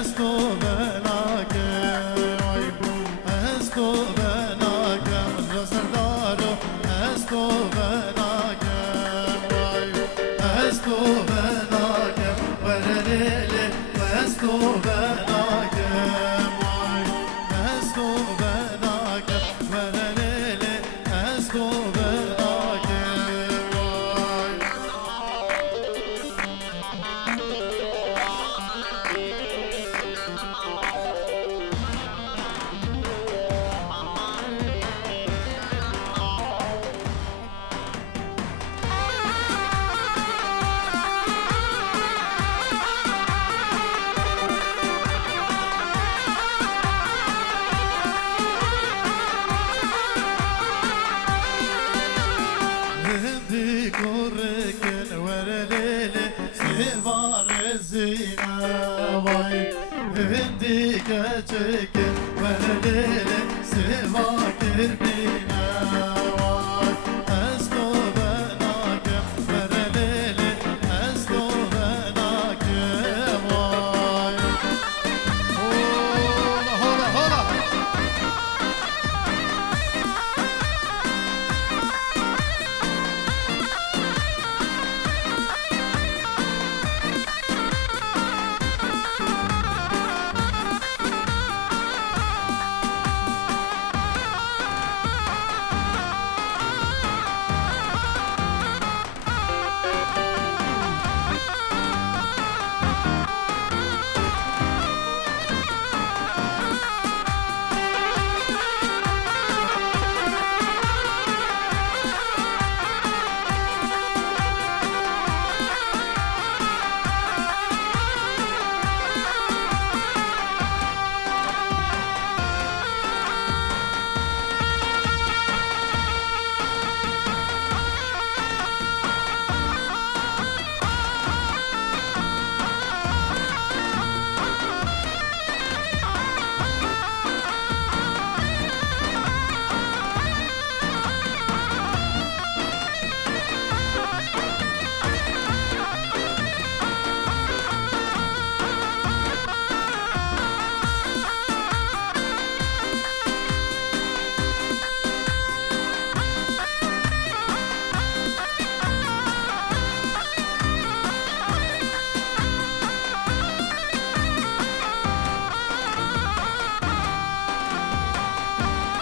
استو بناكم استو بناكم جسردارو استو بناكم استو بناكم ورليلي استو بناكم استو بناكم ورليلي استو هندي كوركن ورليلي سيفار الزينة واي هندي كاتشكن ورليلي سيفار كربينا واي استو بناكم ورليلي استو بناكم واي هولا هولا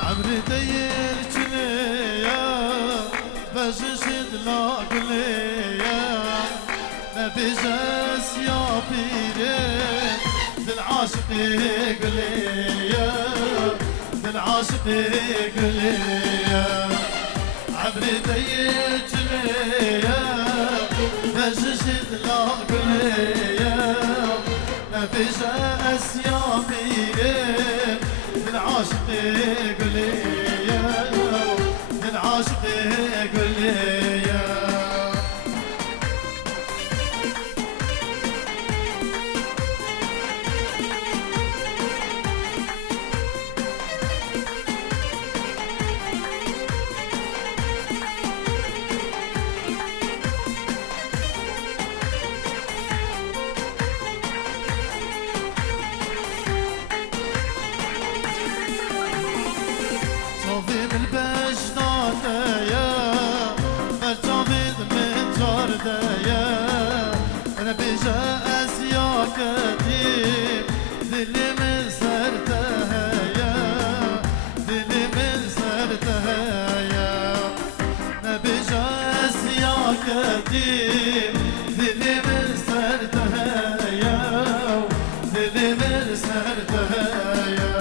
عمري داير جنيا بجشد لاقليا نبيجاس يا بيري بالعاشق قليا بالعاشق قليا عمري داير جنيا بجشد لاقليا نبيجاس يا بيري بالعاشق قليا بالعاشق قليا صافي من البجناتايا مرتبط من جردايا انا بيجا اسيا كتيب دلي من سرتهايا دلي من سرتهايا انا بيجا اسيا كتيب دلي من سرتهايا دلي من سرتهايا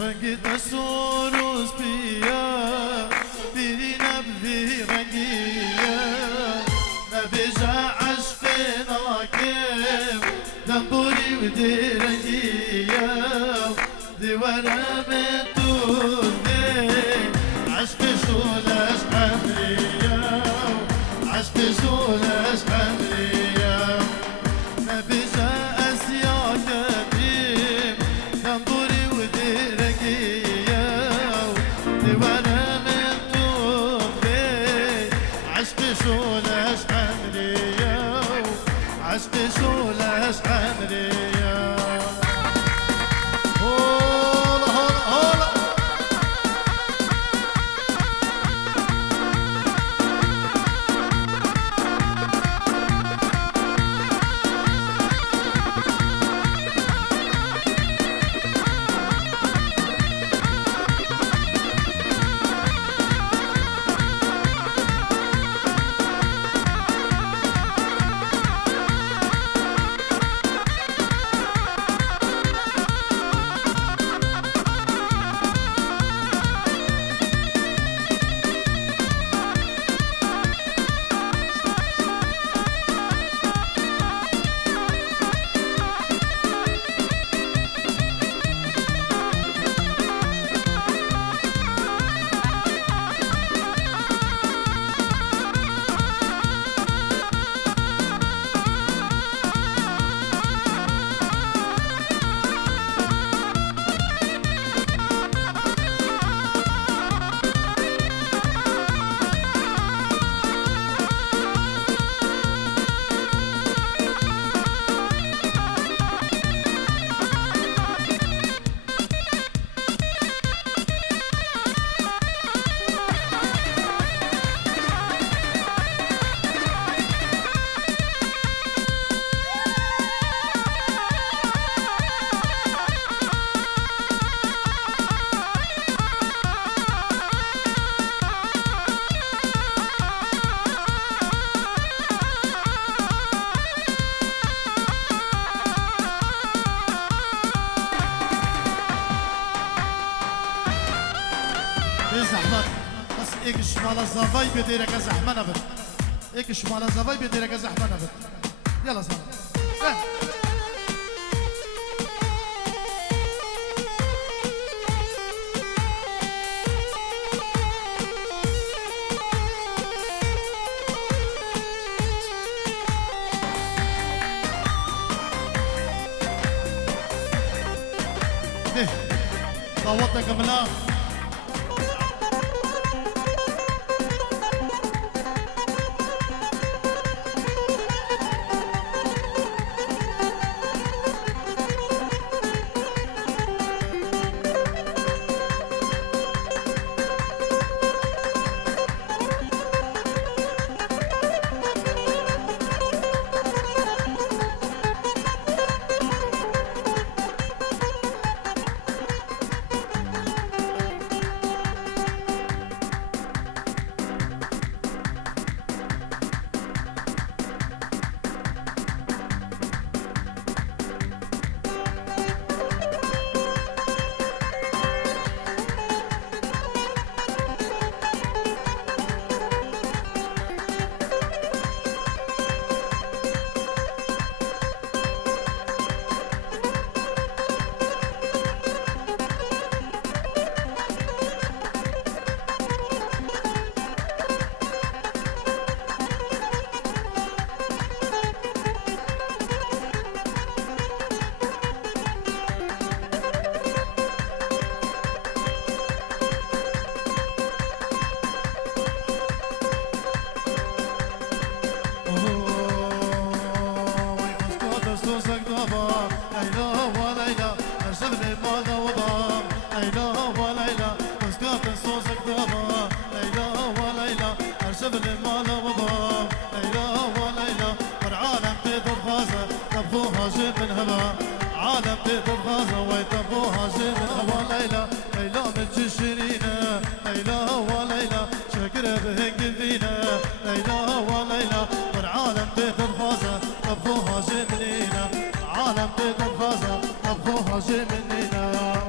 رنگت سوروز بیا بیری نبی رنگیا نبیجا عشق ناکم دنبوری و دی رنگیا ديوانا من توني عشق شولاش حمرية عشق شولاش حمرية نبيجا أسيا كريم ننظري وديركية ديوانا من توني عشق شولاش حمرية عشق شولاش حمرية زحمة بس إيك شمال الزفاي بديرك زحمة نبت إيك شمال الزفاي بديرك زحمة نبت يلا زحمة ضوطك ملا عالم تتبغى ويتبوها زين وليلى ليلى من جشرينا ليلى وليلى شكر بهنج فينا ليلى وليلى والعالم تتبغى تبغوها زين منينا عالم تتبغى تبغوها زين منينا